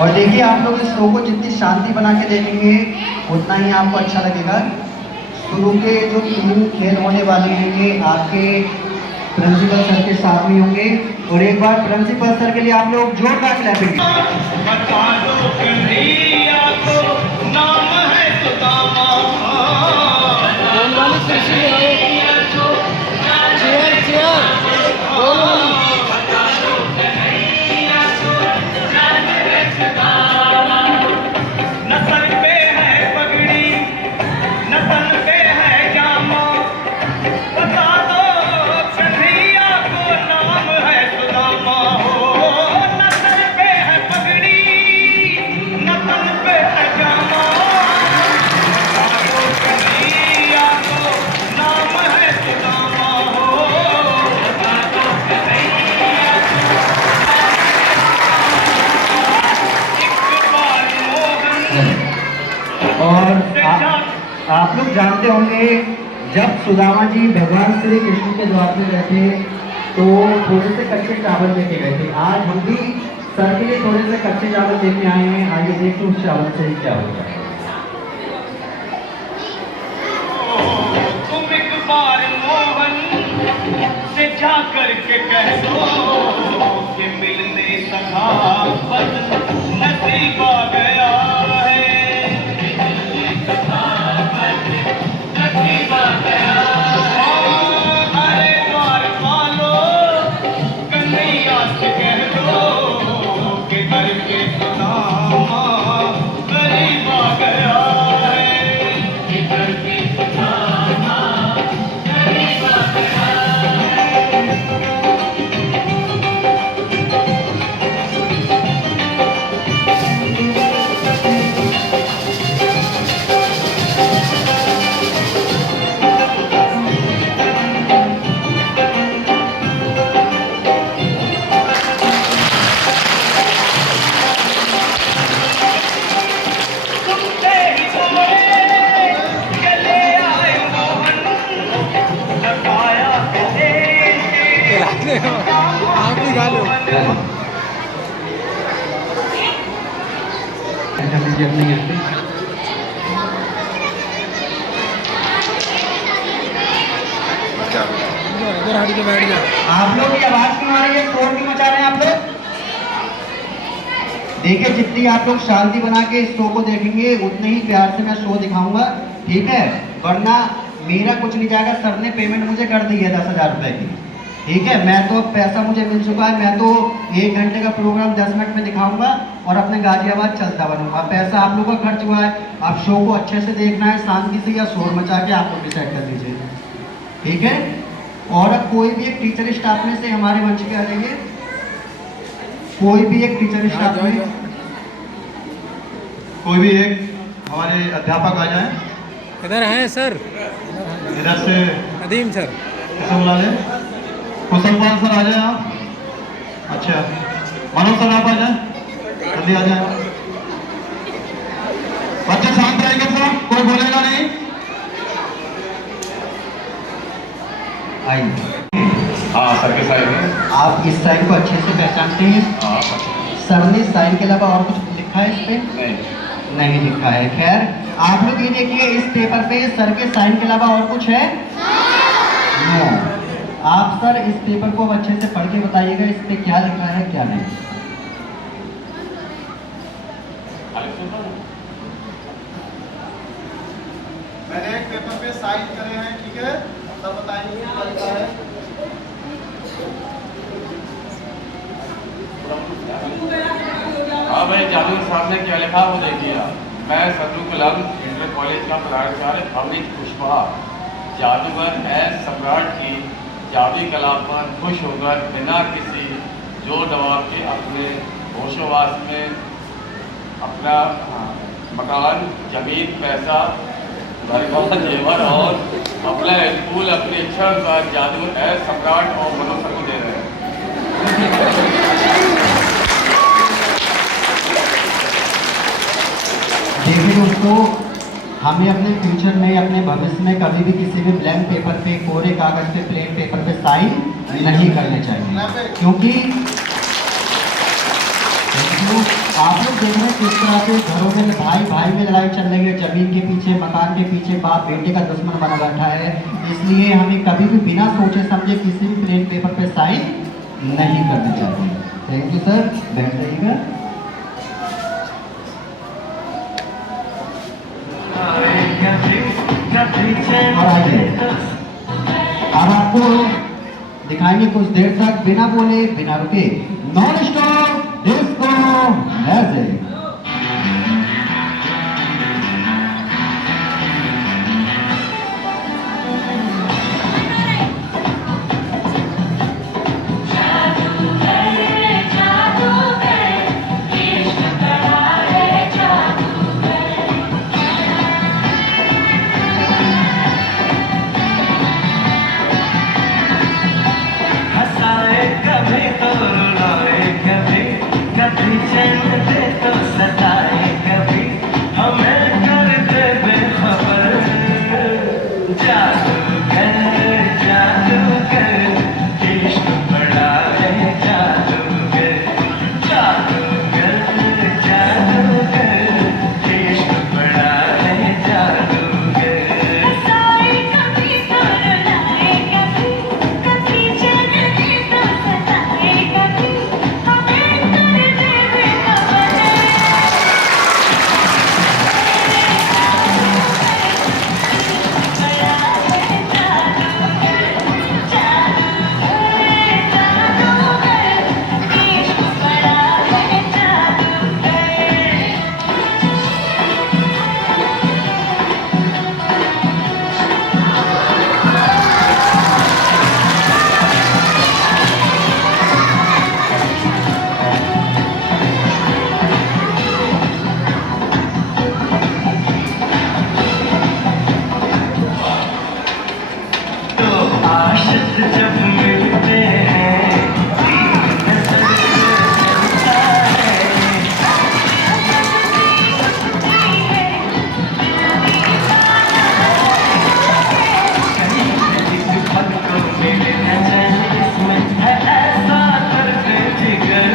और देखिए आप लोग इस शो को जितनी शांति बना के देखेंगे उतना ही आपको अच्छा लगेगा। शुरू के जो 3 खेल होने वाले हैं ये आपके प्रिंसिपल सर के साथ में होंगे और एक बार प्रिंसिपल सर के लिए आप लोग जोरदार क्लैपिंग। और आप लोग जानते होंगे जब सुदामा जी भगवान श्री कृष्ण के द्वार में गए थे तो थोड़े से कच्चे चावल लेके गए थे। आज हम भी सर के लिए थोड़े से कच्चे चावल लेके आए हैं। आइए देखते उस चावल से क्या होगा। तुम एक बार मोहन से जा करके कह दो कि मिलने सका नसीब आ गया आप भी गा लो। इधर हट के बैठ जा। आप लोग की आवाज क्यों आ रही है? शोर क्यों मचा रहे हैं आप लोग? देखिए जितनी आप लोग शांति बना के इस शो को देखेंगे उतने ही प्यार से मैं शो दिखाऊंगा, ठीक है? वरना मेरा कुछ नहीं जाएगा। सर ने पेमेंट मुझे कर दी है 10,000 रुपए की, ठीक है? मैं तो पैसा मुझे मिल चुका है। मैं तो 1 घंटे का प्रोग्राम 10 मिनट में दिखाऊंगा और अपने गाजियाबाद चलता बनूंगा। पैसा आप लोगों का खर्च हुआ है। आप शो को अच्छे से देखना है, शांति से या शोर मचा के आप लोग डिसाइड कर लीजिए, ठीक है? और अब कोई भी एक टीचर स्टाफ में से हमारे मंच पे आ जाइए। कोई भी एक टीचर स्टाफ में कोई भी एक हमारे अध्यापक आ जाए। इधर हैं सर, इधर से अदीम सर कैसे बुला लें? कुशलपाल सर आ जाए आप। अच्छा मनोज सर आप आ जाए, जल्दी आ जाए। बच्चे शांत रहेंगे सर, कोई बोलेगा नहीं। आइए। हाँ सर के साइड में आप इस साइन को अच्छे से पहचानते हैं? सर ने साइन के अलावा और कुछ लिखा है इस पे? नहीं लिखा है। खैर आप लोग ये देखिए इस पेपर पे सर के साइन के अलावा और कुछ है? नो। आप सर इस पेपर को अच्छे से पढ़ के बताइएगा इस पे क्या लिखा है क्या नहीं। मैंने एक पेपर पे साइन करे हैं, ठीक है? सर बताएंगे क्या लिखा है। हाँ भाई, जादूगर साहब ने क्या लिखा वो देखिए आप। मैं सदरू कलम इंटर कॉलेज का प्राचार्य अमित कुशवाहा जादूगर है सम्राट की जादुई कला पर खुश होकर बिना किसी जोर दबाव के अपने होशोवास में अपना मकान, जमीन, पैसा, घर का जेवर और अपना स्कूल अपनी इच्छा का जादूगर है सम्राट और मनोज को दे रहे हैं। देखिए दोस्तों, हमें अपने फ्यूचर में, अपने भविष्य में कभी भी किसी भी ब्लैंक पेपर पे, कोरे कागज पे, प्लेन पेपर पे साइन नहीं करने चाहिए, क्योंकि आप लोग देख रहे हैं किस तरह से घरों में भाई भाई में लड़ाई चल रही है, जमीन के पीछे, मकान के पीछे बाप बेटे का दुश्मन बना बैठा है। इसलिए हमें कभी भी बिना सोचे समझे किसी भी प्लेन पेपर पे साइन नहीं करना चाहिए। थैंक यू सर, बैठ जाइएगा। और आगे अब आपको दिखाएंगे कुछ देर तक बिना बोले बिना रुके नॉन स्टॉप डिस्को मैजिक। हंसाए कभी तो रुलाए कभी, कभी चैन दे तो सताए कभी, हमें कर दे बेखबर। जादूगर जादूगर इश्क बड़ा है, जादूगर जादूगर जादूगर इश्क बड़ा है, जादूगर। हंसाए कभी तो रुलाए कभी, कभी चैन दे तो सताए कभी, हमें कर दे बेखबर। तो आशिक जब मिलते हैं नजर से चलता है। इस पल को मेरे नजर इसमें है ऐसा दर्द जिगर।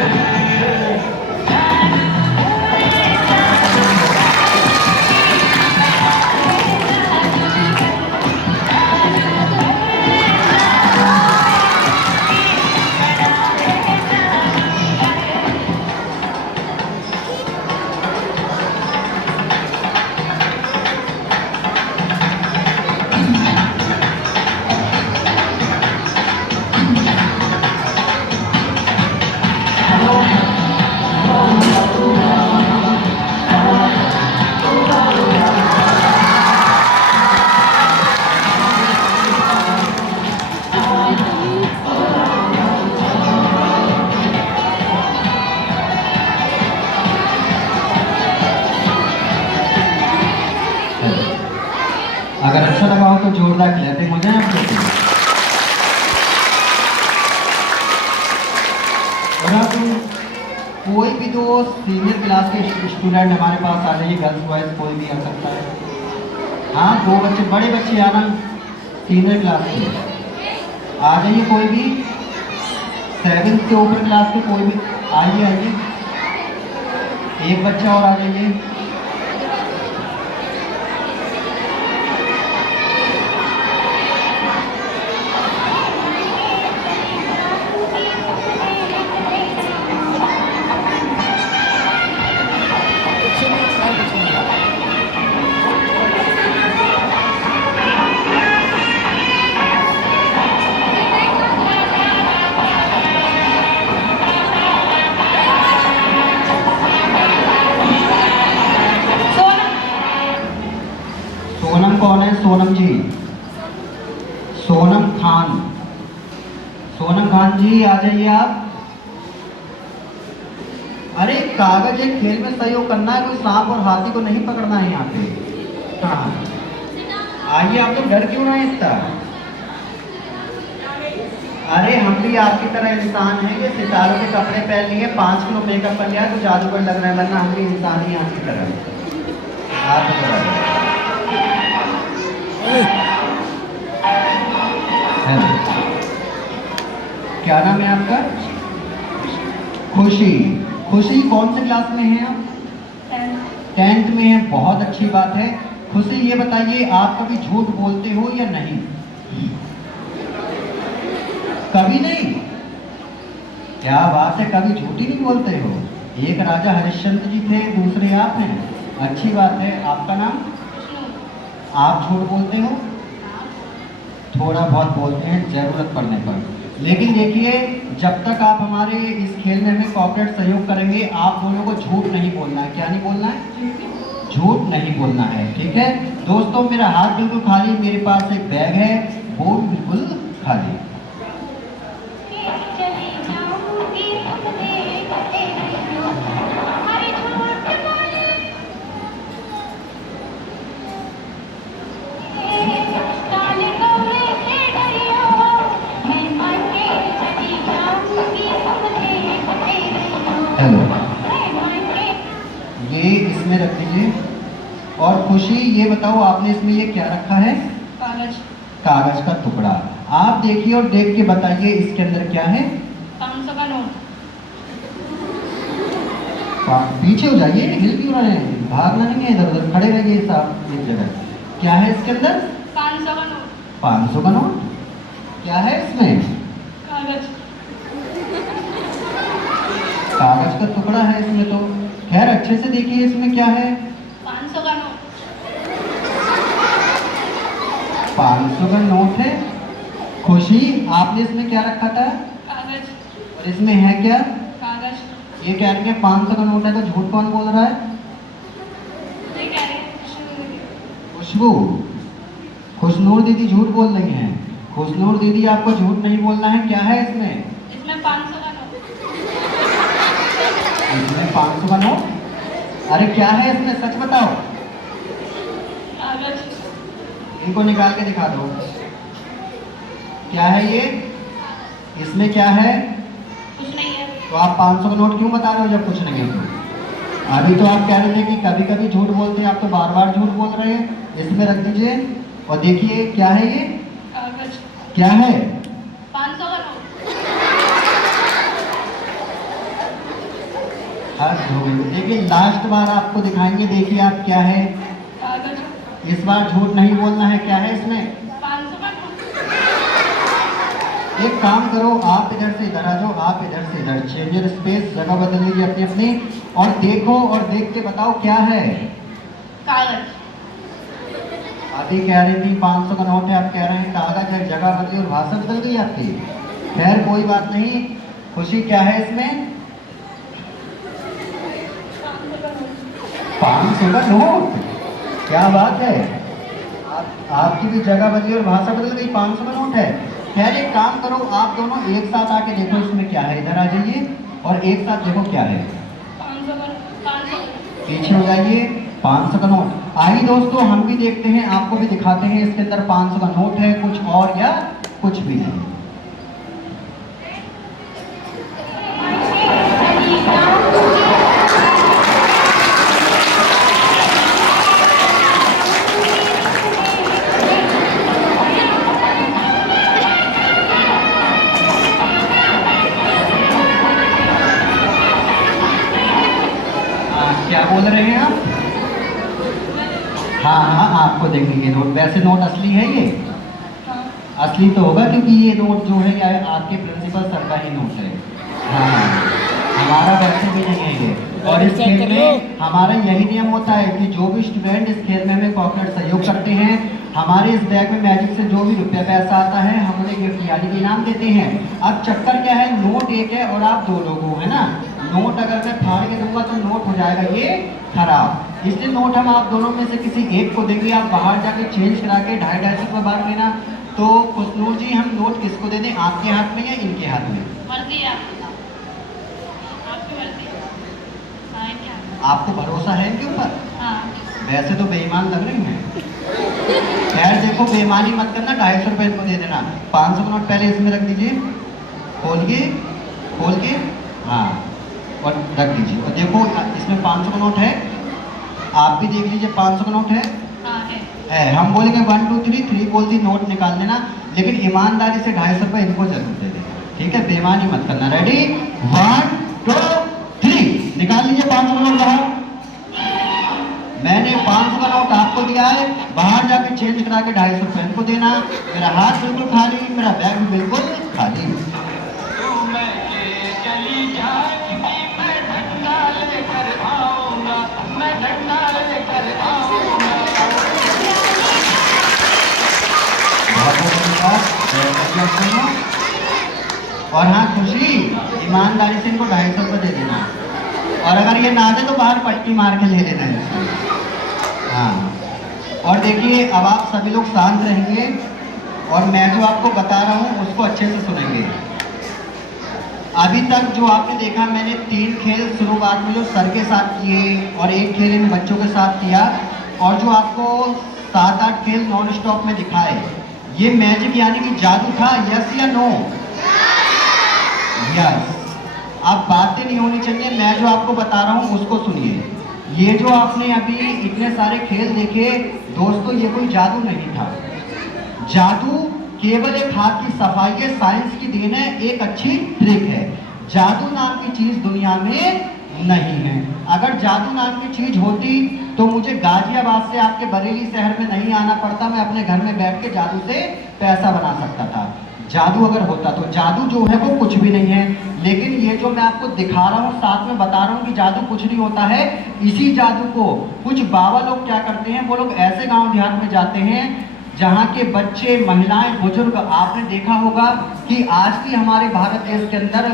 अगर अच्छा लगा हो तो जोरदार क्लैपिंग हो जाए आप लोग। और आप कोई भी दो सीनियर क्लास के स्टूडेंट हमारे पास आ जाइए, गर्ल्स बॉयज कोई भी आ सकता है। हाँ, दो बच्चे, बड़े बच्चे आना, सीनियर क्लास के आ जाइए, कोई भी 7th से ऊपर क्लास के कोई भी आइए आइए। एक बच्चा और आ जाइए। सोनम कौन है? सोनम जी, सोनम खान, सोनम खान जी आ जाइए आप। अरे कागज एक खेल में सहयोग करना है, कोई सांप और हाथी को नहीं पकड़ना है यहाँ पे। हाँ आइए, आप लोग डर क्यों रहे हैं इतना? अरे हम भी आपकी तरह इंसान हैं, ये सितारों के कपड़े पहन लिए, 5 किलो मेकअप कर लिया तो जादूगर लग रहा है, वरना हम भी इंसान ही आपकी तरह। आप हेलो, क्या नाम है आपका? खुशी। खुशी कौन से क्लास में हैं आप? 10th में हैं, बहुत अच्छी बात है। खुशी ये बताइए, आप कभी झूठ बोलते हो या नहीं? कभी नहीं? क्या बात है, कभी झूठ ही नहीं बोलते हो। एक राजा हरिश्चंद्र जी थे, दूसरे आप हैं, अच्छी बात है। आपका नाम? आप झूठ बोलते हो? थोड़ा बहुत बोलते हैं जरूरत पड़ने पर। लेकिन देखिए, जब तक आप हमारे इस खेल में हमें कॉर्पोरेट सहयोग करेंगे, आप दोनों को झूठ नहीं बोलना है। क्या नहीं बोलना है? झूठ नहीं बोलना है, ठीक है दोस्तों। मेरा हाथ बिल्कुल खाली, मेरे पास एक बैग है, वो भी बिल्कुल खाली। चली जाऊंगी हमारे झूठ बोले काले कौवे से डरियो मैं मन के चली जाऊंगी हेलो, मैं मन के ये इसमें रख दीजिए। और खुशी ये बताओ, आपने इसमें ये क्या रखा है? कागज कागज का टुकड़ा। आप देखिए और देख के बताइए इसके अंदर क्या है। 500 का नोट। पीछे हो जाइए, हिल क्यों रहे हैं? भागना नहीं है, इधर उधर खड़े रहिए साहब एक जगह। क्या है इसके अंदर? 500 का नोट। 500 का नोट। क्या है इसमें? कागज कागज का टुकड़ा है इसमें तो। खैर अच्छे से देखिए इसमें क्या है। 500 का नोट। 500 का नोट है। खुशी, आपने इसमें क्या रखा था? कागज। और इसमें है क्या? कागज। ये कह रही है 500 का नोट है, तो झूठ कौन बोल रहा है? ये कह रहे हैं खुशबू, खुशनूर दीदी झूठ बोल रही हैं। खुशनूर दीदी, आपको झूठ नहीं बोलना है। क्या है इसमें? इसमें 500 का नोट। इसमें 500 का नोट। अरे क्या है इसमें, सच बताओ। कागज। इनको निकाल के दिखा दो। क्या है ये? इसमें क्या है? कुछ नहीं है। तो आप 500 का नोट क्यों बता रहे हो जब कुछ नहीं है तो? अभी तो आप कह रहे थे कि कभी कभी झूठ बोलते हैं, आप तो बार बार झूठ बोल रहे हैं। इसमें रख दीजिए और देखिए क्या है ये? कागज। क्या है? 500 का नोट। हद हो गई। देखिए लास्ट बार आपको दिखाएंगे, देखिए आप क्या है। कागज। इस बार झूठ नहीं बोलना है। क्या है इसमें? 500 का नोट। एक काम करो, आप इधर से इधर आ जाओ, आप इधर से इधर, चेंज स्पेस, जगह बदल लीजिए अपनी अपनी, और देखो और देख के बताओ क्या है। कागज। आदि कह रही थी 500 का नोट है, आप कह रहे हैं कागज है। जगह बदली और भाषा बदल गई आपकी। खैर कोई बात नहीं। खुशी, क्या है इसमें? 500 का नोट। क्या बात है, आपकी भी जगह बदली और भाषा बदल गई। 500 का नोट है। खैर एक काम करो, आप दोनों एक साथ आके देखो इसमें क्या है। इधर आ जाइए और एक साथ देखो क्या है। 500 का 500। पीछे हो जाइए। 500 का नोट। आइए दोस्तों, हम भी देखते हैं, आपको भी दिखाते हैं इसके अंदर 500 का नोट है कुछ और या कुछ भी नहीं। चली जाऊंगी क्या बोल रहे हैं आप? हाँ हाँ, आपको देखेंगे नोट। वैसे नोट असली है ये? असली तो होगा, क्योंकि ये नोट जो है ये आपके प्रिंसिपल सर का ही नोट है। हाँ, हमारा वैसे भी नहीं है ये। और इस खेल में हमारा यही नियम होता है कि जो भी स्टूडेंट इस खेल में हमें कॉर्पोरेट सहयोग करते हैं, हमारे इस बैग में मैजिक से जो भी रुपया पैसा आता है, हम उन्हें गिफ्ट यानी कि इनाम देते हैं। अब चक्कर क्या है, नोट एक है और आप दो लोग हो, है ना। नोट अगर मैं फाड़ के दूंगा तो नोट हो जाएगा ये खराब। इसलिए नोट हम आप दोनों में से किसी एक को देंगे। आप बाहर जाके चेंज करा के 250 रुपये बांट लेना। तो खुशनूर जी, हम नोट किसको दे दें, आपके हाथ में या इनके हाथ में? मर्जी है आपकी मर्जी। हाँ क्या? आपको भरोसा है इनके ऊपर? हाँ। वैसे तो बेईमान लग रही हैं। खैर देखो, बेईमानी मत करना, 250 रुपये इनको दे देना। 500 का नोट पहले इसमें रख दीजिए, खोल के हाँ, और रख दीजिए। और देखो इसमें 500 का नोट है, आप भी देख लीजिए 500 का नोट है। हाँ है। हम बोलेंगे 1 2 3, 3 बोलती नोट निकाल देना, लेकिन ईमानदारी से 250 रुपये इनको जरूर दे देना, ठीक है। बेईमानी मत करना। रेडी, 1 2 3। 500 नोट बाहर। मैंने 500 का नोट आपको दिया है, बाहर जाके चेंज करा के 250 रुपये इनको देना। मेरा हाथ बिल्कुल खाली, मेरा बैग भी बिल्कुल खाली। चली जाएगी मैं डंडा लेकर आऊंगा, मैं डंडा लेकर आऊंगा। बहुत बहुत धन्यवाद। और हाँ खुशी, ईमानदारी से इनको 250 रुपये दे देना, और अगर ये ना दे तो बाहर पट्टी मार के ले लेना है। हाँ, और देखिए अब आप सभी लोग शांत रहेंगे और मैं जो आपको बता रहा हूँ उसको अच्छे से सुनेंगे। अभी तक जो आपने देखा, मैंने 3 खेल शुरुआत में जो सर के साथ किए और 1 खेल इन बच्चों के साथ किया, और जो आपको 7-8 खेल नॉन स्टॉप में दिखाए, ये मैजिक यानी कि जादू था, यस या नो? यस। अब बातें नहीं होनी चाहिए, मैं जो आपको बता रहा हूँ उसको सुनिए। ये जो आपने अभी इतने सारे खेल देखे दोस्तों, ये कोई जादू नहीं था। जादू केवल एक हाथ की सफाई है, साइंस की देन है, एक अच्छी ट्रिक है। जादू नाम की चीज दुनिया में नहीं है। अगर जादू नाम की चीज होती तो मुझे गाजियाबाद से आपके बरेली शहर में नहीं आना पड़ता, मैं अपने घर में बैठ के जादू से पैसा बना सकता था। जादू अगर होता तो जादू जो है वो कुछ भी नहीं है। लेकिन ये जो मैं आपको दिखा रहा हूँ, साथ में बता रहा हूँ कि जादू कुछ नहीं होता है। इसी जादू को कुछ बाबा लोग क्या करते हैं, वो लोग ऐसे गांव देहात में जाते हैं जहाँ के बच्चे, महिलाएं, बुजुर्ग, आपने देखा होगा कि आज भी हमारे भारत देश के अंदर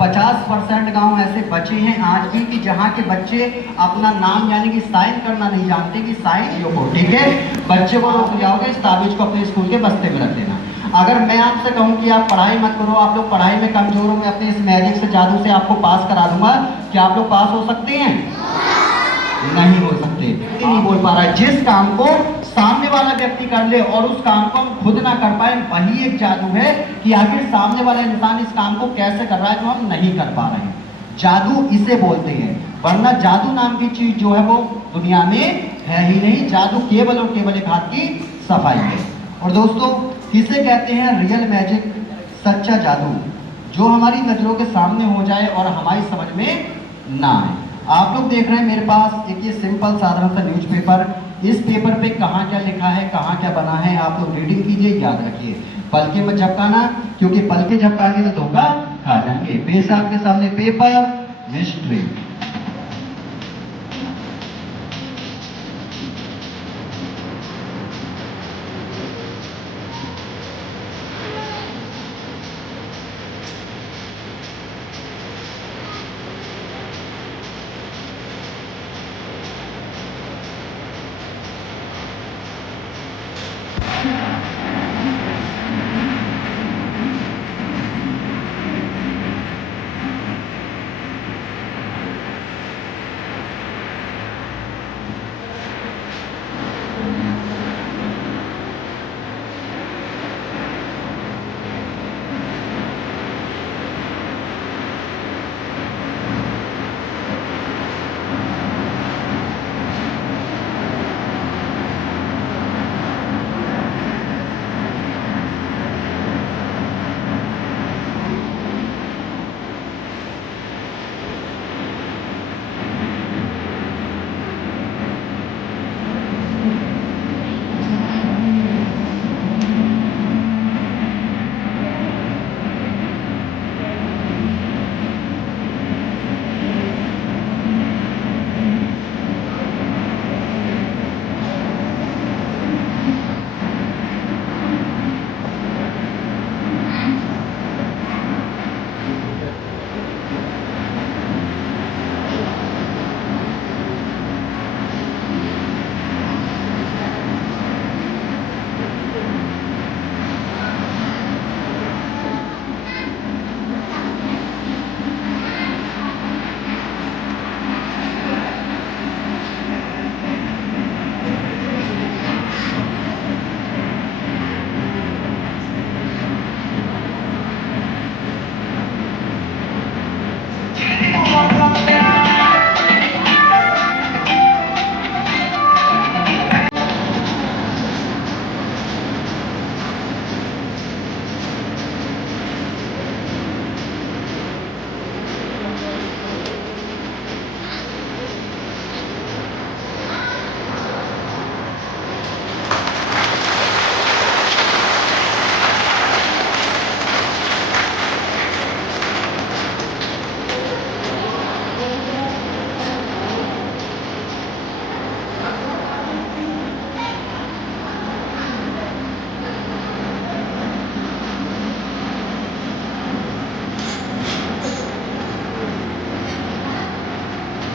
50% गांव ऐसे बचे हैं आज भी कि जहाँ के बच्चे अपना नाम यानी कि साइन करना नहीं जानते कि साइन यो हो। ठीक है, बच्चे को रोक जाओगे, इस ताबीज को अपने स्कूल के बस्ते में रख देना। अगर मैं आपसे कहूँ कि आप पढ़ाई मत करो, आप लोग पढ़ाई में कमजोर हो, मैं अपने इस मैजिक से, जादू से आपको पास करा दूंगा, क्या आप लोग पास हो सकते हैं? नहीं हो सकते। नहीं बोल पा रहा है। जिस काम को सामने वाला व्यक्ति कर ले और उस काम को हम खुद ना कर पाए, वही एक जादू है कि आखिर सामने वाला इंसान इस काम को कैसे कर रहा है जो हम नहीं कर पा रहे हैं। जादू इसे बोलते हैं, वरना जादू नाम की चीज जो है वो दुनिया में है ही नहीं। जादू केवल और केवल एक हाथ की सफाई है। और दोस्तों, किसे कहते हैं रियल मैजिक, सच्चा जादू, जो हमारी नजरों के सामने हो जाए और हमारी समझ में ना आए। आप लोग देख रहे हैं मेरे पास एक ये सिंपल साधारण सा न्यूज़पेपर, इस पेपर पे कहाँ क्या लिखा है, कहाँ क्या बना है, आप लोग रीडिंग कीजिए, याद रखिए। पलके मत झपकाना, क्योंकि पलके झपकाएंगे तो धोखा खा जाएंगे। पेश आपके सामने पेपर मिस्ट्री।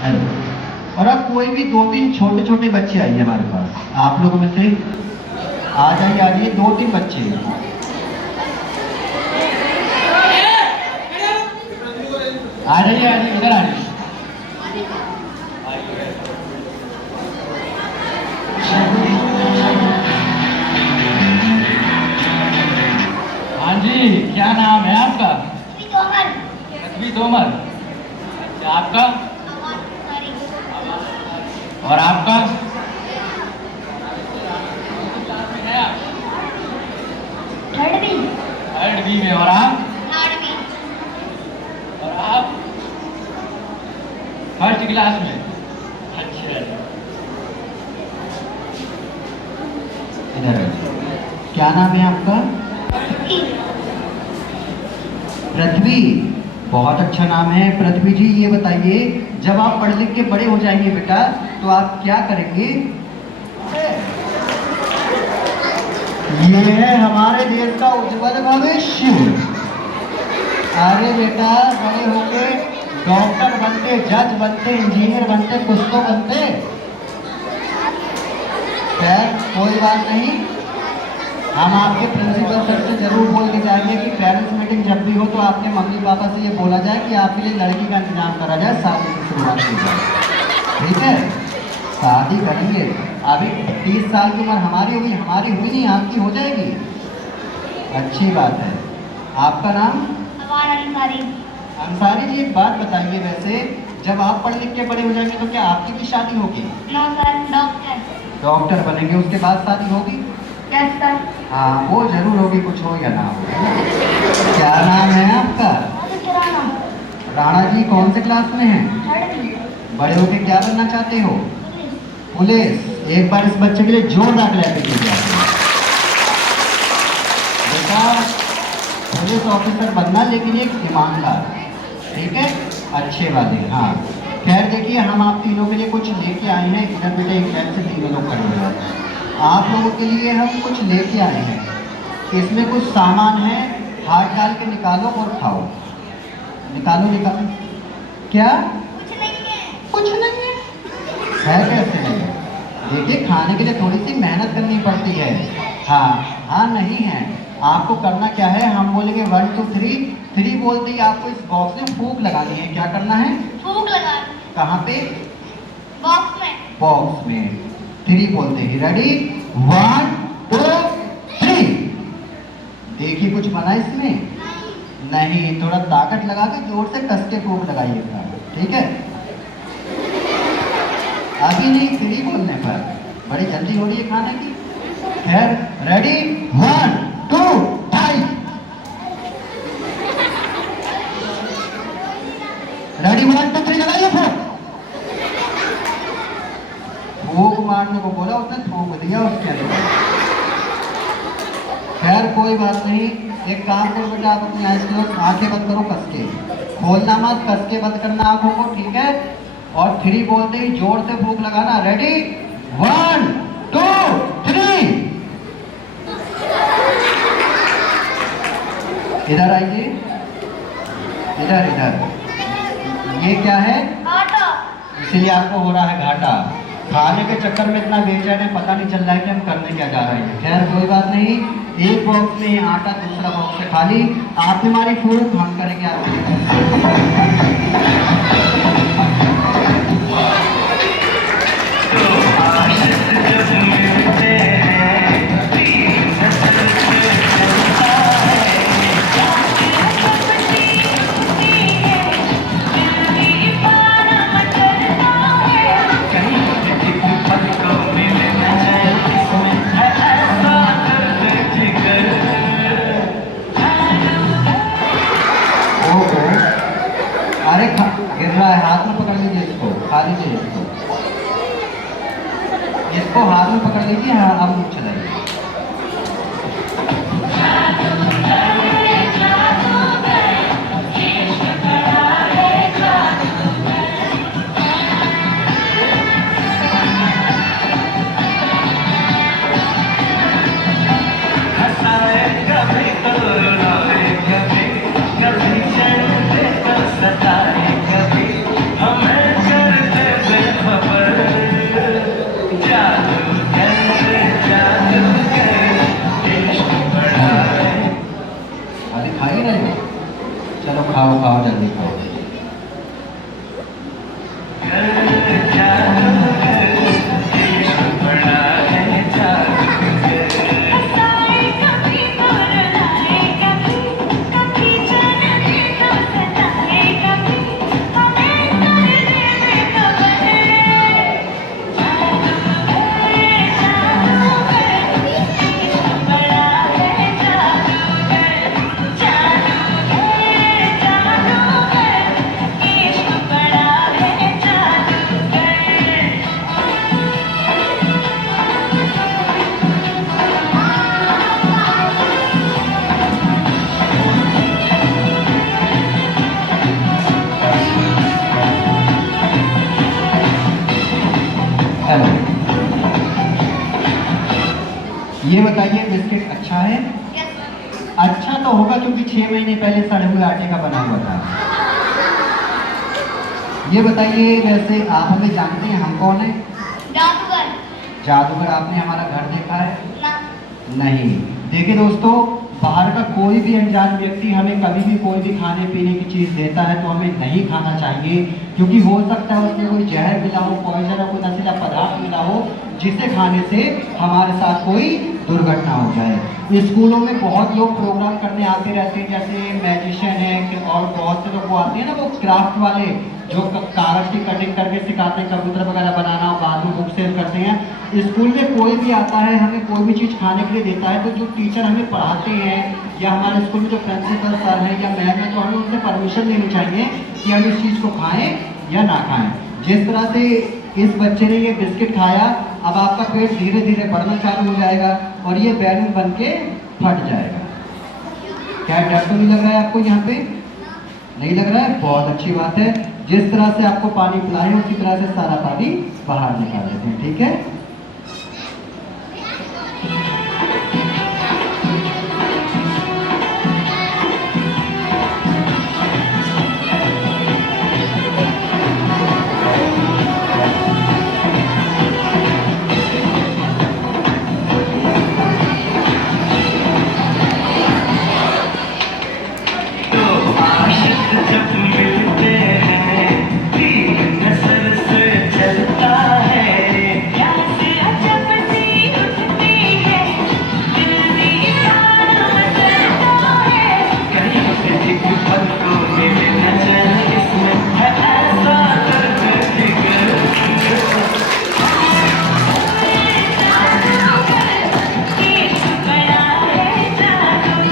हेलो। और अब कोई भी 2-3 छोटे छोटे बच्चे आइए हमारे पास, आप लोगों में से आ जाइए 2-3 बच्चे। आ जाइए इधर आ जाइए। हाँ जी, क्या नाम है आपका? पृथ्वी तोमर। अच्छा, आपका? और आपका? थर्ड बी में। और आप? और आप? फर्स्ट क्लास में। अच्छा, इधर क्या नाम है आपका? पृथ्वी। बहुत अच्छा नाम है पृथ्वी जी। ये बताइए, जब आप पढ़ लिख के बड़े हो जाएंगे बेटा, तो आप क्या करेंगे? ये है हमारे देश का उज्जवल भविष्य। अरे बेटा, बड़े होके डॉक्टर बनते, जज बनते, इंजीनियर बनते, कुछ तो बनते। खैर कोई बात नहीं, हम आपके प्रिंसिपल सर से जरूर बोल के जाएंगे कि पेरेंट्स मीटिंग जब भी हो तो आपके मम्मी पापा से ये बोला जाए कि आपके लिए लड़की का इंतजाम करा जाए, शादी की शुरुआत की जाए। ठीक है, शादी करेंगे। अभी 30 साल की उम्र हमारी हुई नहीं, आपकी हो जाएगी। अच्छी बात है। आपका नाम? अंसारी जी। एक बात बताइए, वैसे जब आप पढ़ लिख के बड़े हो जाएंगे तो क्या आपकी भी शादी होगी? डॉक्टर बनेंगे, उसके बाद शादी होगी? हाँ, वो जरूर होगी, कुछ हो या ना हो। क्या नाम है आपका? राणा जी। कौन से क्लास में हैं? बड़े होके क्या बनना चाहते हो? पुलिस। एक बार इस बच्चे के लिए जोरदार क्लैपिंग कीजिए। बेटा, पुलिस ऑफिसर बनना, लेकिन एक ईमानदार, ठीक है, अच्छे वाले। हाँ, खैर देखिए, हम आप तीनों के लिए कुछ लेके आए हैं। इधर बेटे एक बैग से तीनों लोग खड़े हो जाते हैं। आप लोगों के लिए हम कुछ लेके आए हैं। इसमें कुछ सामान है, हाथ डाल के निकालो और खाओ। निकालो। क्या? कुछ नहीं है कैसे नहीं है? देखिए, खाने के लिए थोड़ी सी मेहनत करनी पड़ती है। हाँ, नहीं है। आपको करना क्या है, हम बोलेंगे 1 2 3, 3 बोलते ही आपको इस बॉक्स में फूंक लगानी है। क्या करना है? फूंक लगा। कहाँ पे? बॉक्स में। बॉक्स में 3 बोलते ही। रेडी? 1 2 3। देखिए, कुछ बना इसमें? नहीं, थोड़ा ताकत लगा के जोर से कस के फूंक लगाइएगा, ठीक है? अभी नहीं, 3 बोलने पर। बड़ी जल्दी हो रही है खाने की। खैर, रेडी? 1 2 3। रेडी? 1 2 3 लगाइए फूंक। फूंक मारने को बोला, उसने थूक दिया उसके अंदर। खैर कोई बात नहीं, एक काम करो बेटा, आप अपनी आंखें बंद करो, कस के खोलना मत, कस के बंद करना आंखों को, ठीक है? और 3 बोलते ही जोर से फूंक लगाना। रेडी? 1 2 3। इधर आइए, इधर। ये क्या है? घाटा। इसीलिए आपको हो रहा है घाटा। खाने के चक्कर में इतना बेचैन है, पता नहीं चल रहा है कि हम करने क्या जा रहे हैं। खैर कोई बात नहीं, एक बॉक्स में आटा, दूसरा बॉक्स से खाली। आपने मारी फूंक, हम करेंगे आपके। अरे गिर रहा है, हाथ में पकड़ लीजिए इसको, खा लीजिए इसको हाथ में पकड़ लीजिए। हाँ, अब मुँह चलाइए। ये बताइए बिस्किट अच्छा है? अच्छा तो होगा क्योंकि 6 महीने पहले सड़े हुए आटे का बना हुआ था। ये बताइए वैसे आप हमें जानते हैं, हम कौन है? जादूगर। जादूगर। आपने हमारा घर देखा है? ना। नहीं। देखिए दोस्तों, बाहर का कोई भी अनजान व्यक्ति हमें कभी भी कोई भी खाने पीने की चीज़ देता है तो हमें नहीं खाना चाहिए, क्योंकि हो सकता है उसमें कोई जहर मिला हो, पॉइजन हो, कोई नशीला पदार्थ मिला हो, जिसे खाने से हमारे साथ कोई दुर्घटना हो जाए। स्कूलों में बहुत लोग प्रोग्राम करने आते रहते हैं, जैसे मैजिशियन है और बहुत से लोग वो आते हैं ना, वो क्राफ्ट वाले जो कागज की कटिंग करके सिखाते हैं, कबूतर वगैरह बनाना, और बाद में बुक सेल करते हैं। स्कूल में कोई भी आता है, हमें कोई भी चीज़ खाने के लिए देता है, तो जो टीचर हमें पढ़ाते हैं या हमारे स्कूल में जो प्रिंसिपल सर हैं या मैम है, तो हमें उनसे परमिशन लेनी चाहिए कि हम इस चीज़ को खाएं या ना खाएं। जिस तरह से इस बच्चे ने ये बिस्किट खाया, अब आपका पेट धीरे धीरे बढ़ना चालू हो जाएगा और ये बैलून बन के फट जाएगा। क्या डर तो नहीं लग रहा है आपको? यहाँ पे नहीं लग रहा है? बहुत अच्छी बात है। जिस तरह से आपको पानी पिलाएं उसी तरह से सारा पानी बाहर निकाल देते हैं, ठीक है? जब मिलते हैं तीर नजर से चलता है, प्यास अजब सी उठती है, दिल दीवाना करता है। कहीं से एक पल को मेरे नजर इसमें है ऐसा दर्द जिगर। इश्क बड़ा है जादूगर।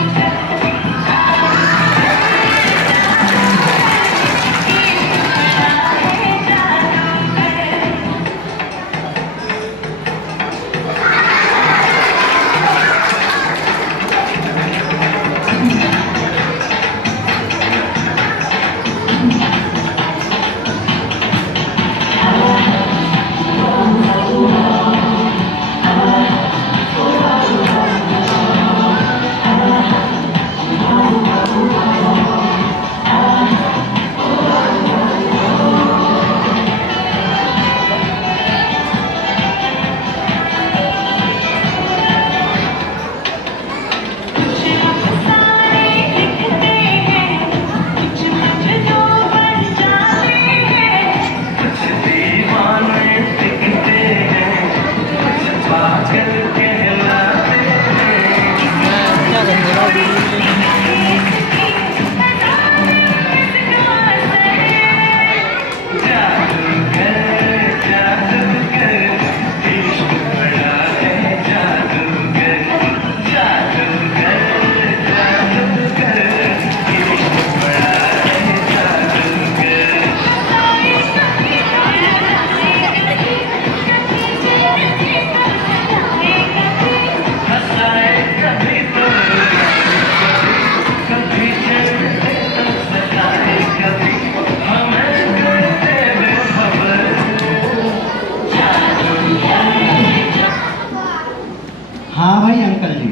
हाँ भाई अंकल जी,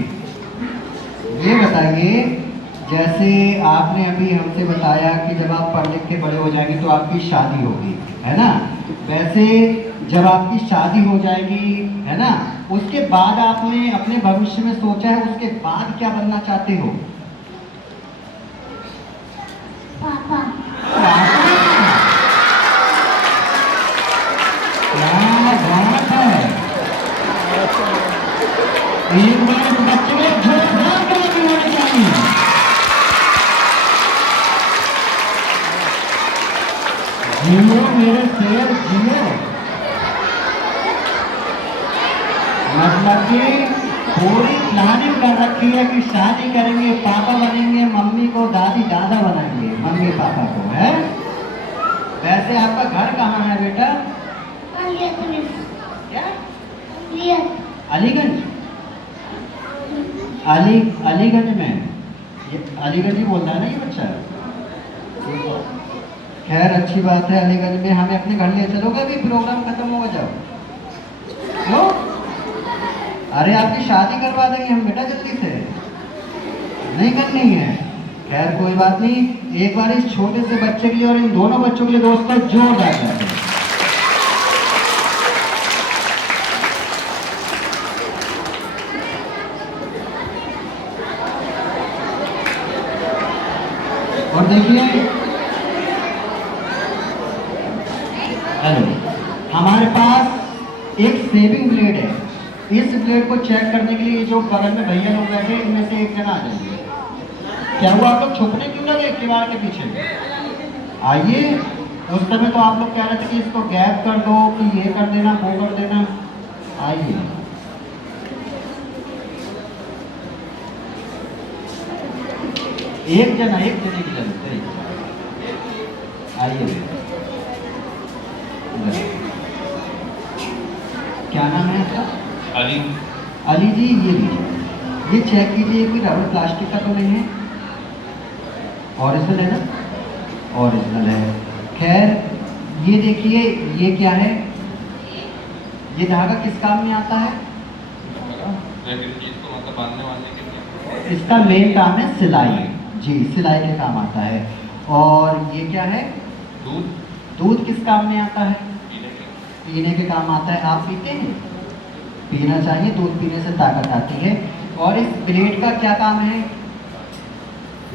ये बताइए, जैसे आपने अभी हमसे बताया कि जब आप पढ़ लिख के बड़े हो जाएंगे तो आपकी शादी होगी, है ना? वैसे जब आपकी शादी हो जाएगी, है ना, उसके बाद आपने अपने भविष्य में सोचा है उसके बाद क्या बनना चाहते हो? पापा। क्या बात है! एक बार बच्चे को जोरदार ताली होनी चाहिए। जियो मेरे शेर जियो। मतलब कि पूरी प्लानिंग कर रखी है कि शादी करेंगे, पापा बनेंगे, मम्मी को दादी दादा बनाएंगे, मम्मी पापा को, है? वैसे आपका घर कहाँ है बेटा? क्या? अलीगंज? अलीगंज में? ये अलीगंज ही बोलता है ना ये बच्चा? खैर अच्छी बात है। अलीगंज में हमें अपने घर ले चलोगे? अभी प्रोग्राम खत्म होगा जब? क्यों? अरे आपकी शादी करवा देंगे हम बेटा जल्दी से, नहीं करनी है। खैर कोई बात नहीं, एक बार इस छोटे से बच्चे के लिए और इन दोनों बच्चों के लिए दोस्तों जोरदार ताली। और देखिए हेलो, हमारे पास एक सेविंग ब्लेड है। इस ब्लेड को चेक करने के लिए जो बगल में भैया लोग बैठे हैं, इनमें से एक जना आ जाएंगे। क्या हुआ, आप लोग छुपने क्यों लगे किवाड़ के पीछे? आइए। उस समय तो आप लोग कह रहे थे कि इसको गैप कर दो, कि ये कर देना, वो कर देना। आइए। एक जने की जरूरत है। आइए। क्या नाम है आपका? अली। अली जी, ये लीजिए, ये चेक कीजिए कोई रबड़ प्लास्टिक का तो नहीं है। ओरिजिनल है ना? ओरिजिनल है। खैर ये देखिए, ये क्या है? ये धागा किस काम में आता है? इसका मेन काम है सिलाई। जी, सिलाई के काम आता है। और ये क्या है? दूध। दूध किस काम में आता है? पीने के काम आता है। आप पीते हैं? पीना चाहिए, दूध पीने से ताकत आती है। और इस ब्लेड का क्या काम है?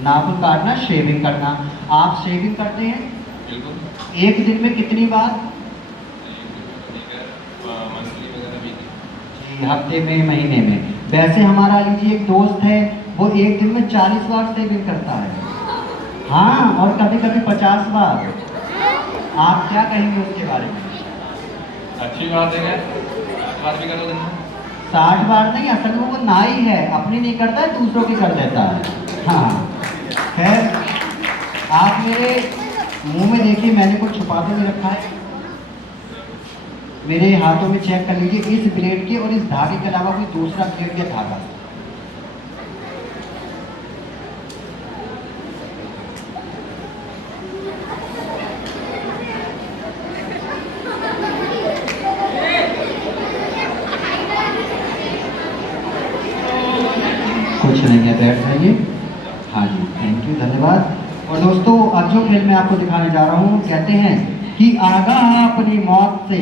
नाखून काटना, शेविंग करना। आप शेविंग करते हैं? बिल्कुल। एक दिन में कितनी बार? जी, हफ्ते में, महीने में। वैसे हमारा लीजिए एक दोस्त है, वो एक दिन में 40 बार शेविंग करता है। हाँ, और कभी कभी 50 बार। आप क्या कहेंगे उसके बारे में? अच्छी बात है। बात भी करो दिन में 60 बार नहीं, असल में वो नाई है, अपनी नहीं करता है, दूसरों की कर देता है। हाँ, खैर आप मेरे मुंह में देखिए, मैंने कुछ छुपा तो नहीं रखा है। मेरे हाथों में चेक कर लीजिए, इस ब्लेड के और इस धागे के अलावा कोई दूसरा ब्लेड या धागा। कुछ नहीं है, बैठ जाइए। हाँ जी, थैंक यू, धन्यवाद। और दोस्तों, अब जो खेल मैं आपको दिखाने जा रहा हूँ, कहते हैं कि आगाह अपनी मौत से,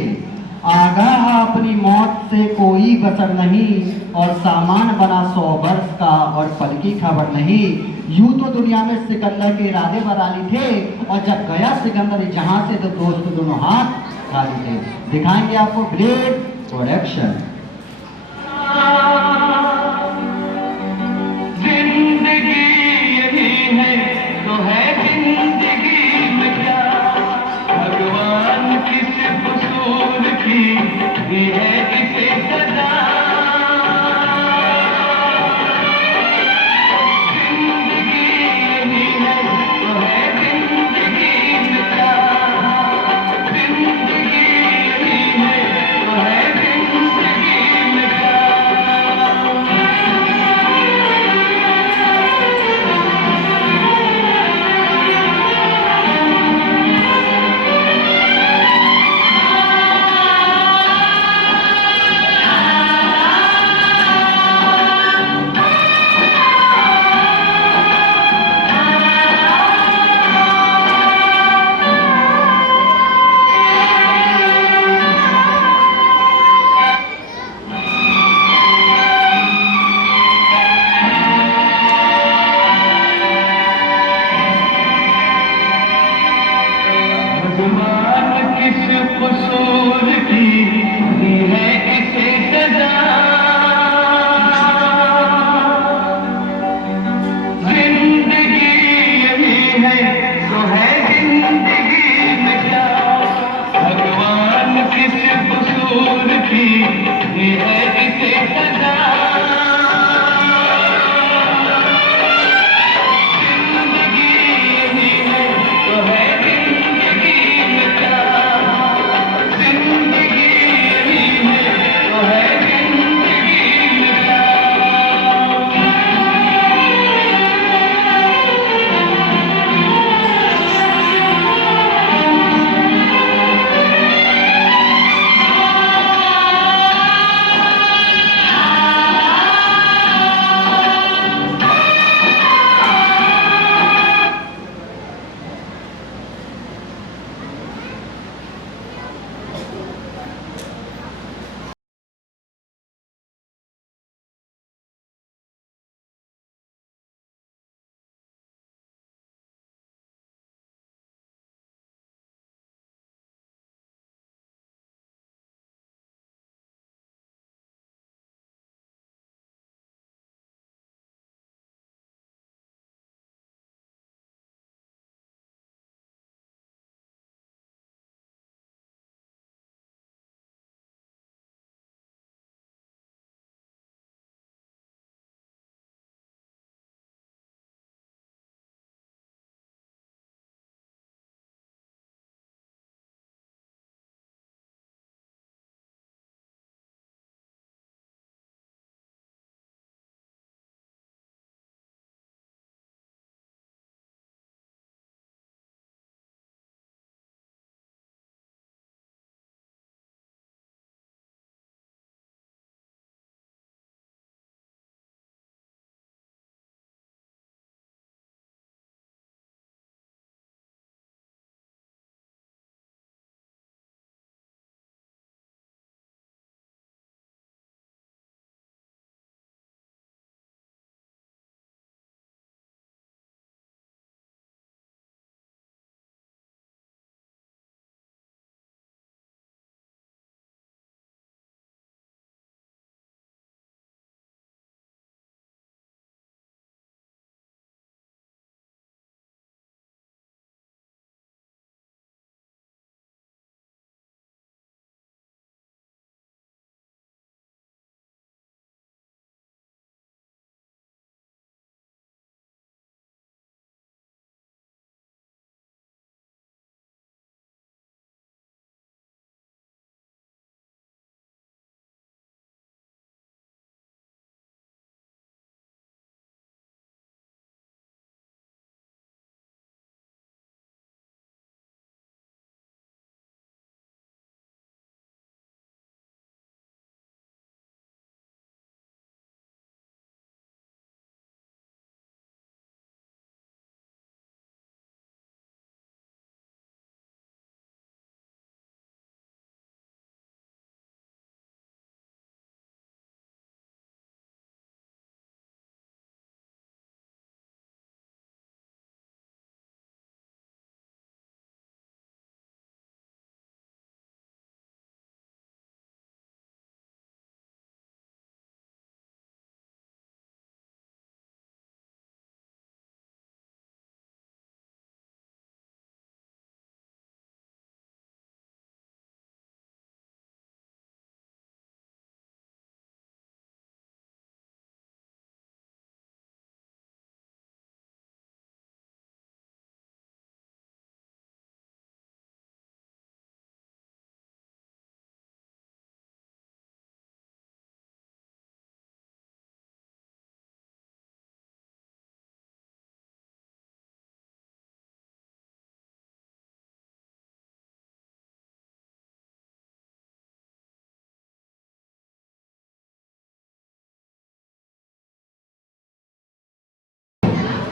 आगाह अपनी मौत से कोई बसर नहीं, और सामान बना 100 वर्ष का और पल की खबर नहीं। यूं तो दुनिया में सिकंदर के इरादे बराली थे, और जब गया सिकंदर जहां से तो दोस्त दोनों हाथ खाली थे। दिखाएंगे आपको ब्लेड प्रोडक्शन। जिंदगी यही है तो है जिंदगी में क्या, भगवान किस कसूर की दी है इसे सजा। जिंदगी यही है तो है जिंदगी में क्या, जिंदगी यही है तो है जिंदगी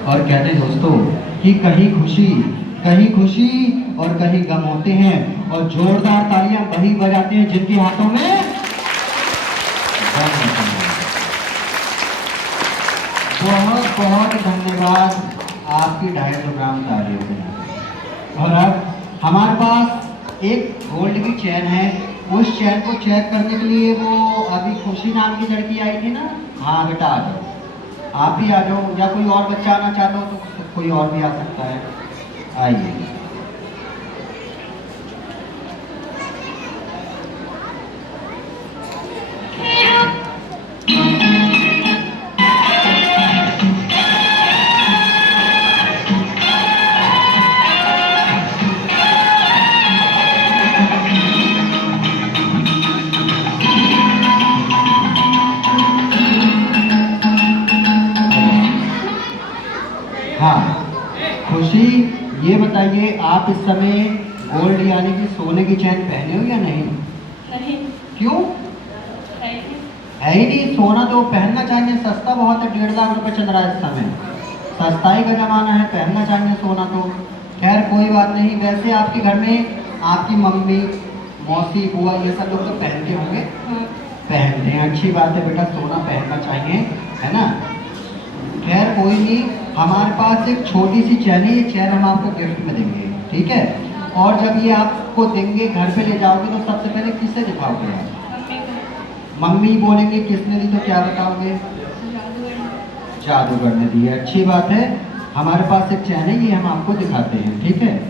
और कहते हैं दोस्तों कि कहीं खुशी और कहीं गम होते हैं, और जोरदार तालियां वही बजाते हैं जिनके हाथों में गम होते हैं। बहुत बहुत धन्यवाद आपकी 250 ग्राम तालियों के लिए। और अब हमारे पास एक गोल्ड की चैन है, उस चैन को चेक करने के लिए वो अभी खुशी नाम की लड़की आई थी ना, हाँ बेटा आ जाओ, आप भी आ जाओ, या कोई और बच्चा आना चाहता हो तो कोई और भी आ सकता है, आइए। हाँ खुशी, ये बताइए आप इस समय गोल्ड यानी कि सोने की चैन पहने हो या नहीं? नहीं, क्यों? है ही है ही नहीं, सोना तो पहनना चाहिए, सस्ता बहुत है, 1.5 लाख रुपए चल रहा है इस समय, सस्ताई का जमाना है, पहनना चाहिए सोना तो। खैर कोई बात नहीं, वैसे आपके घर में आपकी मम्मी, मौसी, बुआ ये सब लोग तो पहनते होंगे? हाँ। पहनते हैं, अच्छी बात है बेटा, सोना पहनना चाहिए, है ना। खैर कोई नहीं, हमारे पास एक छोटी सी चैन है, ये चैन हम आपको गिफ्ट में देंगे, ठीक है। और जब ये आपको देंगे, घर पे ले जाओगे तो सबसे पहले किससे दिखाओगे आप? मम्मी को मम्मी बोलेंगे किसने दी तो क्या बताओगे? जादूगर ने दी है, अच्छी बात है। हमारे पास एक चैन है, ये हम आपको दिखाते हैं, ठीक है।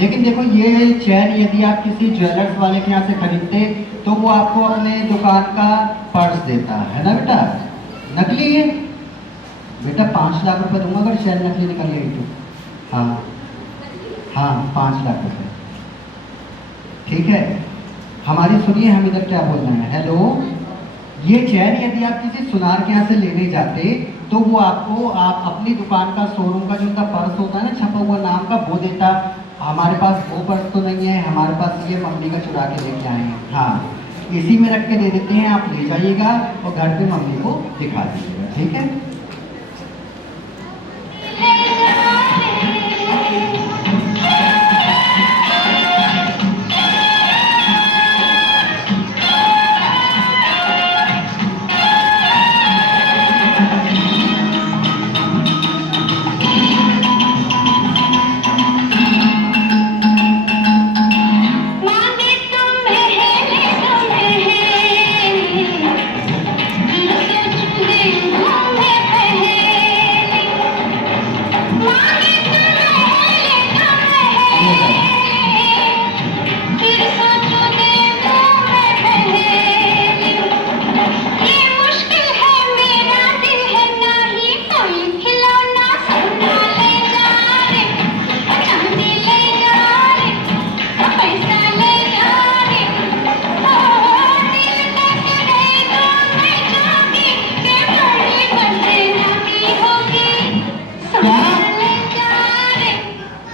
लेकिन देखो ये चैन यदि आप किसी ज्वेलर्स वाले के यहाँ से खरीदते तो वो आपको अपने दुकान का पर्स देता है ना बेटा, नकली है बेटा, 5 लाख रुपए दूंगा अगर चैन नकली निकल गई तो। हाँ हाँ 5 लाख रुपए, ठीक है। हमारी सुनिए, हम इधर क्या बोल रहे हैं, हेलो। ये चैन यदि आप किसी सुनार के यहाँ से लेने जाते तो वो आपको आप अपनी दुकान का, शोरूम का जो उनका पर्स होता है ना छपा हुआ नाम का, वो देता। हमारे पास वो पर्स तो नहीं है, हमारे पास ये मम्मी का चुरा के लेके आए हैं, हाँ इसी में रख के दे देते हैं, आप ले जाइएगा और घर पे मम्मी को दिखा दीजिएगा, ठीक है।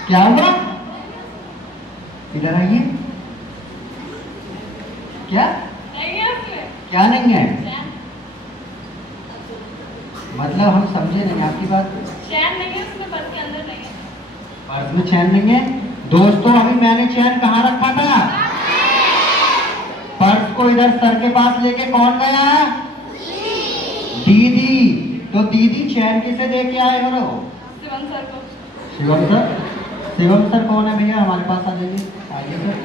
क्या हुआ? इधर आइए। क्या क्या नहीं है? मतलब हम समझे नहीं आपकी बात। चैन नहीं है उसमें, पर्स के अंदर नहीं है। पर्स में चैन नहीं है? दोस्तों अभी मैंने चैन कहाँ रखा था? पर्स को इधर सर के पास लेके कौन गया? दीदी। तो दीदी चैन किसे दे के आए हो? शिवम सर को। शिवम सर? शिवम सर कौन है भैया? हमारे पास आ जाइए, आइए सर,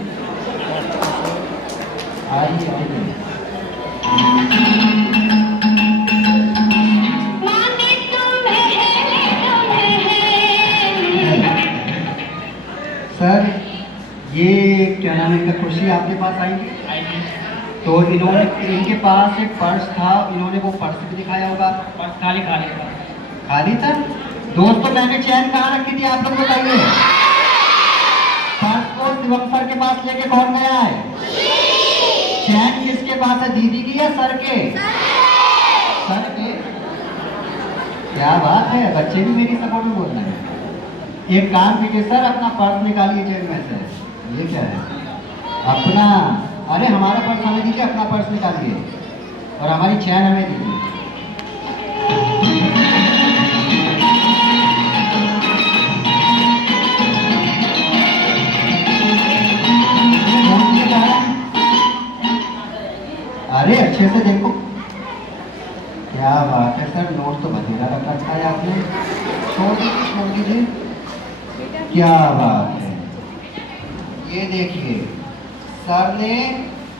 आइए आइए। सर ये क्या नाम है इनका, खुशी आपके पास आएंगे? तो इन्होंने, इनके पास एक पर्स था, इन्होंने वो पर्स भी दिखाया होगा? पर्स खाली खाली था। खाली था। दोस्तों मैंने चैन कहाँ रखी थी आप लोग बताइए। पर्स को शिवम सर के पास लेके कौन गया है? चैन किसके पास है, दीदी की या सर के? सर के। क्या बात है, बच्चे भी मेरी सपोर्ट में बोल रहे हैं। एक काम कीजिए सर, अपना पर्स निकालिए जेब में से। ये क्या है? अपना, अरे हमारा पर्स हमें दीजिए, अपना पर्स निकालिए और हमारी चैन हमें दीजिए। अरे अच्छे से देखो। क्या बात है सर, नोट तो बतेरा रख रखा है आपने। छोड़ दीजिए। क्या बात है, ये देखिए सर ने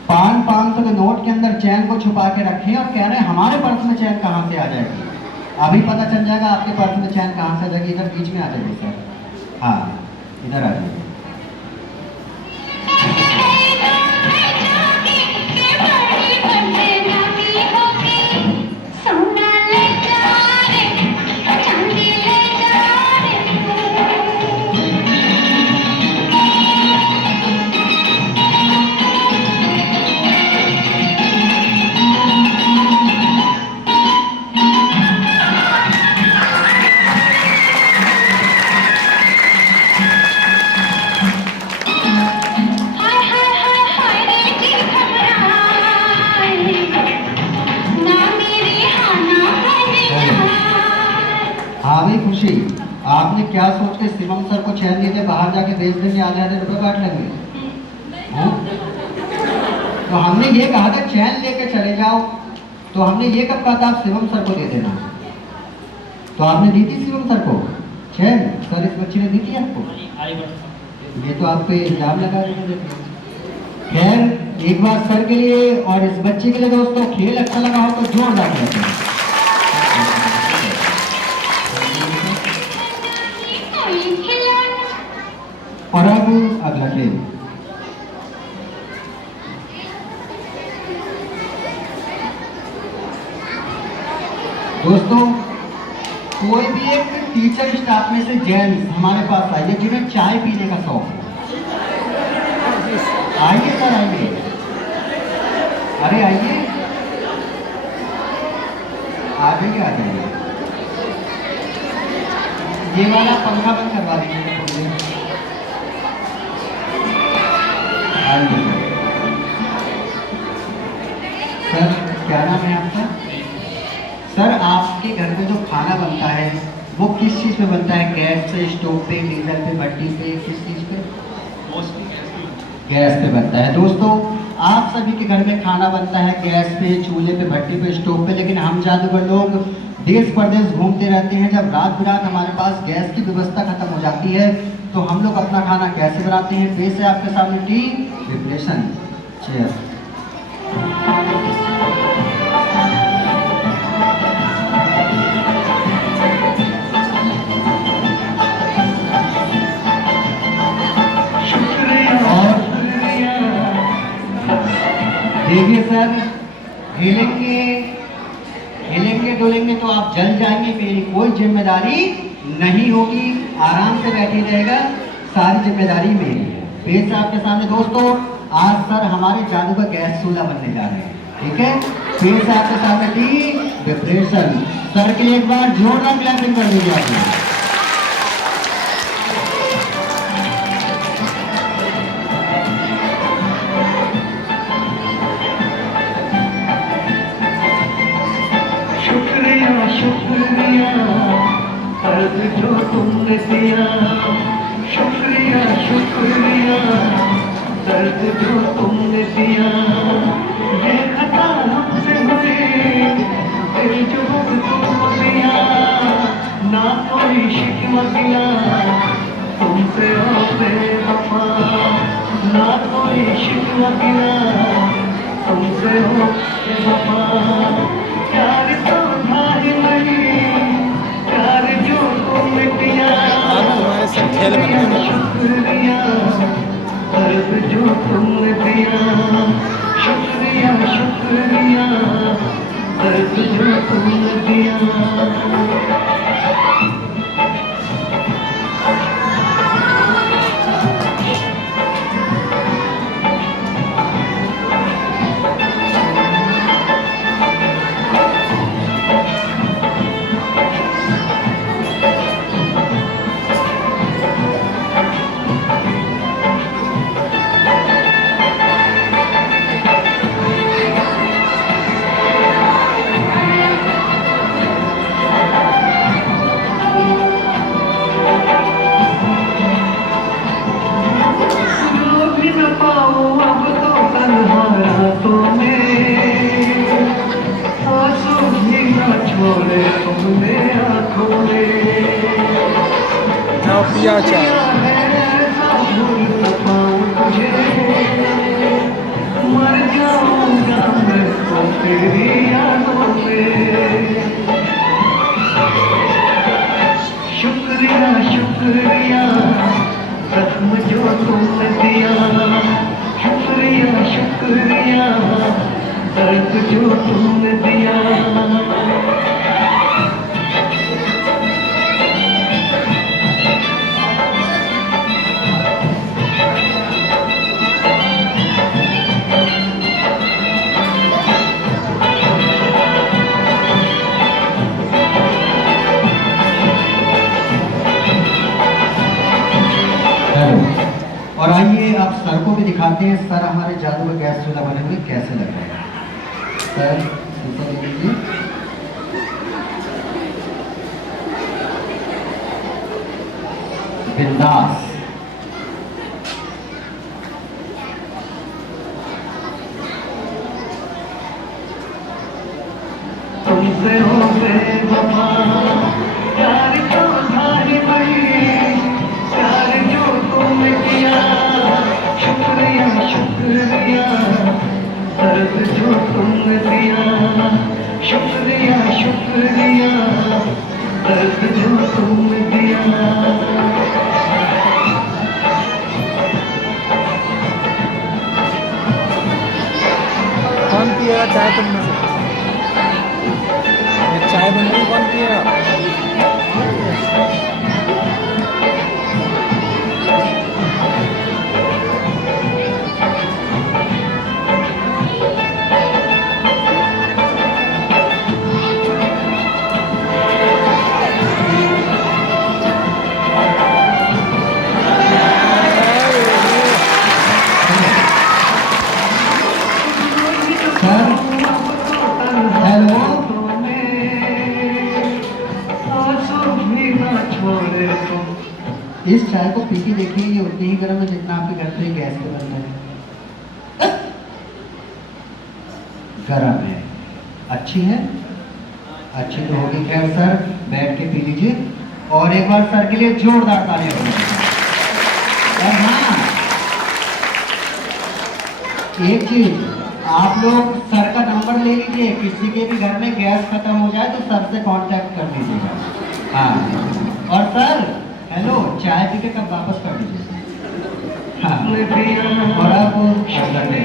500 के नोट के अंदर चैन को छुपा के रखे और कह रहे हैं हमारे पर्स में चैन कहाँ से आ जाएगी। अभी पता चल जाएगा आपके पर्स में चैन कहाँ से आ जाएगी। इधर बीच में आ जाएगी सर, हाँ इधर आ जाइए। हाँ भी खुशी, आपने क्या सोच के शिवम सर को चैन दिए थे, बाहर जाके बेच देंगे, आधे रुपए काट लेंगे। हाँ? तो हमने ये कहा था चैन लेके चले जाओ, तो हमने ये कब कहा था आप शिवम सर को दे देना, तो आपने दी थी शिवम सर को चैन? सर इस बच्चे ने दी थी आपको? ये तो आप पे इल्जाम लगा रहे थे। खैर एक बार सर के लिए और इस बच्चे के लिए दोस्तों, खेल अच्छा लगा हो तो जोरदार करते हैं। और अब अगला खेल। दोस्तों कोई भी एक टीचर स्टाफ में से जेंट्स हमारे पास आइए जिन्हें चाय पीने का शौक है। आइए सर आइए, अरे आइए, आ जाइए। ये वाला पंखा बंद करवा दीजिए। सर क्या नाम है आपका? सर आपके घर में जो खाना बनता है वो किस चीज़ पे बनता है? गैस पे, स्टोव पे, डीजल पे, भट्टी पे, किस चीज़ पे? गैस पे बनता है। दोस्तों आप सभी के घर में खाना बनता है गैस पे, चूल्हे पे, भट्टी पे, स्टोव पे, लेकिन हम जादूगर लोग देश प्रदेश घूमते रहते हैं। जब रात बिरात हमारे पास गैस की व्यवस्था खत्म हो जाती है तो हम लोग अपना खाना कैसे बनाते हैं? पेश है आपके सामने टी प्रिपरेशन। चेयर। देखिए सर, हिलेंगे डोलेंगे तो आप जल जाएंगे, मेरी कोई जिम्मेदारी नहीं होगी। आराम से बैठे रहेगा, सारी जिम्मेदारी मेरी है। पेश आपके सामने दोस्तों, आज सर हमारे जादू का गैस चूल्हा बनने जा रहे हैं, ठीक है? पेश आपके सामने टी प्रिपरेशन। सर के लिए एक बार जोरदार क्लैपिंग कर दीजिए आप लोग। शुक्रिया अर्ज जो तुमने दिया, शुक्रिया शुक्रिया दर्द जो तुमने दिया। ये खता हमसे हुई, दिल जो तुम दिया, ना कोई शिकवा किया तुमसे ओ बेवफा, ना कोई शिकवा किया तुमसे ओ बेवफा। प्यार तो था ही नहीं, प्यार जो तुमने किया, हमारे साथ खेल बन गया। शुक्रिया दर्द जो तुमने दिया, शुक्रिया शुक्रिया दर्द जो तुमने दिया जाओ पिया चाय मर जाऊंगा मैं तो तेरी यादों में शुक्रिया शुक्रिया जख्म जो तुमने दिया शुक्रिया शुक्रिया दर्द जो तुमने दिया और आइए आप सर को भी दिखाते हैं। सर हमारे जादू का गैस चूल्हा बने हुए कैसे लग रहे हैं सर, ऊपर ले लीजिए। बिंदास। तुमसे हो बेवफा प्यार को भारी पड़ी प्यार जो तुमने किया शुक्रिया शुक्रिया दर्द जो तुमने दिया शुक्रिया शुक्रिया दर्द जो तुमने दिया कौन पिएगा चाय तुमने से ये चाय बन रही कौन पिएगा सर हेलो, इस चाय को पी के देखिए, ये उतनी ही गर्म है जितना आपके घर पे गैस पे बन रहा है। गर्म है, अच्छी है, अच्छी तो होगी। खैर सर बैठ के पी लीजिए और एक बार सर के लिए जोरदार तालियां बजाइए। और हाँ, एक चीज आप लोग सर का नंबर ले लीजिए, किसी के भी घर में गैस खत्म हो जाए तो सर से कांटेक्ट कर लीजिएगा। हाँ, और सर हेलो, चाय पी के कब वापस कर दीजिए। हाँ, और आप अंदर में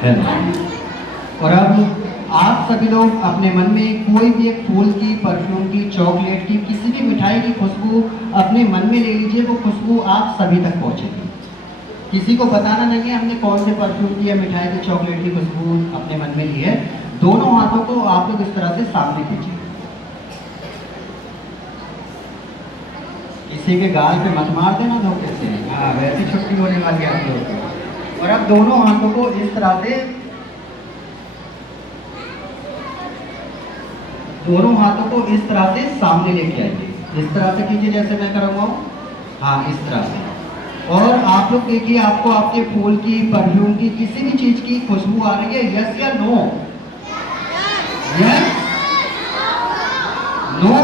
और अब आप सभी लोग अपने मन में कोई भी एक फूल की, परफ्यूम की, चॉकलेट की, किसी भी मिठाई की खुशबू अपने मन में ले लीजिए। वो खुशबू आप सभी तक पहुंचेगी। किसी को बताना नहीं है हमने कौन से परफ्यूम की या मिठाई की, चॉकलेट की खुशबू अपने मन में ली है। दोनों हाथों को आप लोग इस तरह से सामने कीजिए। किसी के गाल पे मत मार देना धोखे से, हाँ वैसी छुट्टी होने वाली है आप लोगों को। और अब दोनों हाथों को इस तरह से, दोनों हाथों को इस तरह से सामने लेके आइए। इस तरह से कीजिए जैसे मैं करूँगा, हाँ इस तरह से। और आप लोग देखिए आपको आपके फूल की, परफ्यूम की, किसी भी चीज की खुशबू आ रही है, यस या नो? Yes, no.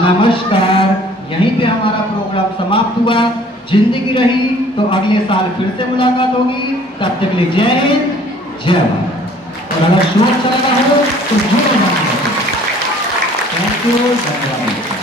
नमस्कार, यहीं पे हमारा प्रोग्राम समाप्त हुआ। जिंदगी रही तो अगले साल फिर से मुलाकात होगी। तब तक के लिए जय हिंद, जय भारत। और अगर शो अच्छा लगा हो तो जरूर थैंक यू, धन्यवाद।